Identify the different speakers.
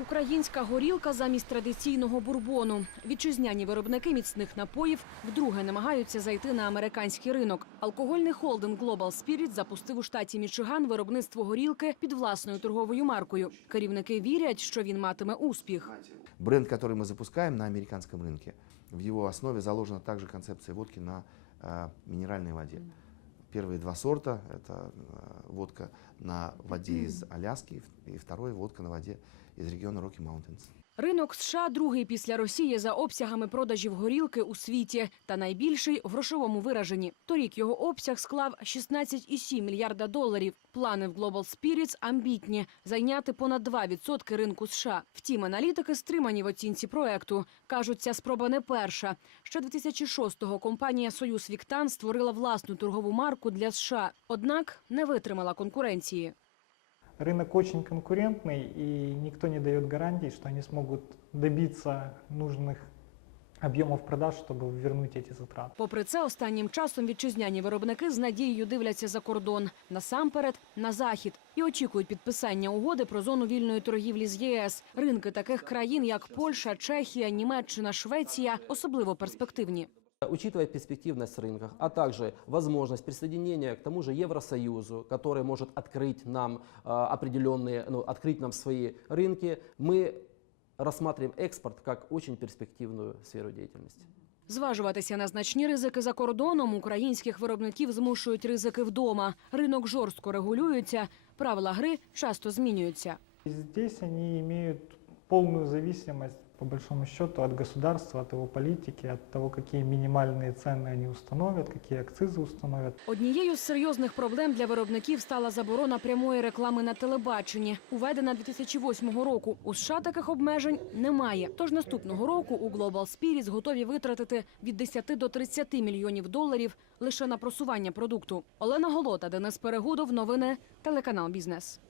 Speaker 1: Українська горілка замість традиційного бурбону. Вітчизняні виробники міцних напоїв вдруге намагаються зайти на американський ринок. Алкогольний холдинг Global Spirit запустив у штаті Мічиган виробництво горілки під власною торговою маркою. Керівники вірять, що він матиме успіх.
Speaker 2: Бренд, который мы запускаем на американском рынке, в его основе заложена также концепция водки на э, минеральной воде. Первые два сорта – это э, водка на воде из Аляски, и второй – водка на воде из региона Rocky Mountains.
Speaker 1: Ринок США другий після Росії за обсягами продажів горілки у світі та найбільший в грошовому вираженні. Торік його обсяг склав 16,7 мільярда доларів. Плани в Global Spirits амбітні – зайняти понад 2% ринку США. Втім, аналітики стримані в оцінці проекту. Кажуть, ця спроба не перша. Ще 2006-го компанія «Союз Віктан» створила власну торгову марку для США. Однак не витримала конкуренції.
Speaker 3: Рынок очень конкурентный, и никто не дает гарантий, что они смогут добиться нужных объемов продаж, чтобы вернуть эти затраты.
Speaker 1: Попри це, останнім часом вітчизняні виробники з надією дивляться за кордон, насамперед на захід, і очікують підписання угоди про зону вільної торгівлі з ЄС. Ринки таких країн, як Польща, Чехія, Німеччина, Швеція, особливо перспективні.
Speaker 4: Учитывая перспективность рынка, а также возможность присоединения к тому же Евросоюзу, который может открыть нам э, определенные, ну, открыть нам свои рынки, мы рассматриваем экспорт как очень перспективную сферу деятельности.
Speaker 1: Зважуватися на значні ризики за кордоном українських виробників змушують ризики вдома. Ринок жорстко регулюється, правила гри часто змінюються.
Speaker 3: И здесь они имеют полную зависимость, по большому счету, от государства, от его политики, от того, какие минимальные цены они установят, какие акцизы установят.
Speaker 1: Однією з серйозних проблем для виробників стала заборона прямої реклами на телебаченні, уведена 2008 року. У США таких обмежень немає. Тож наступного року у Global Spirits готові витратити від 10 до 30 мільйонів доларів лише на просування продукту. Олена Голота, Денис Перегудов. Новини телеканал Бізнес.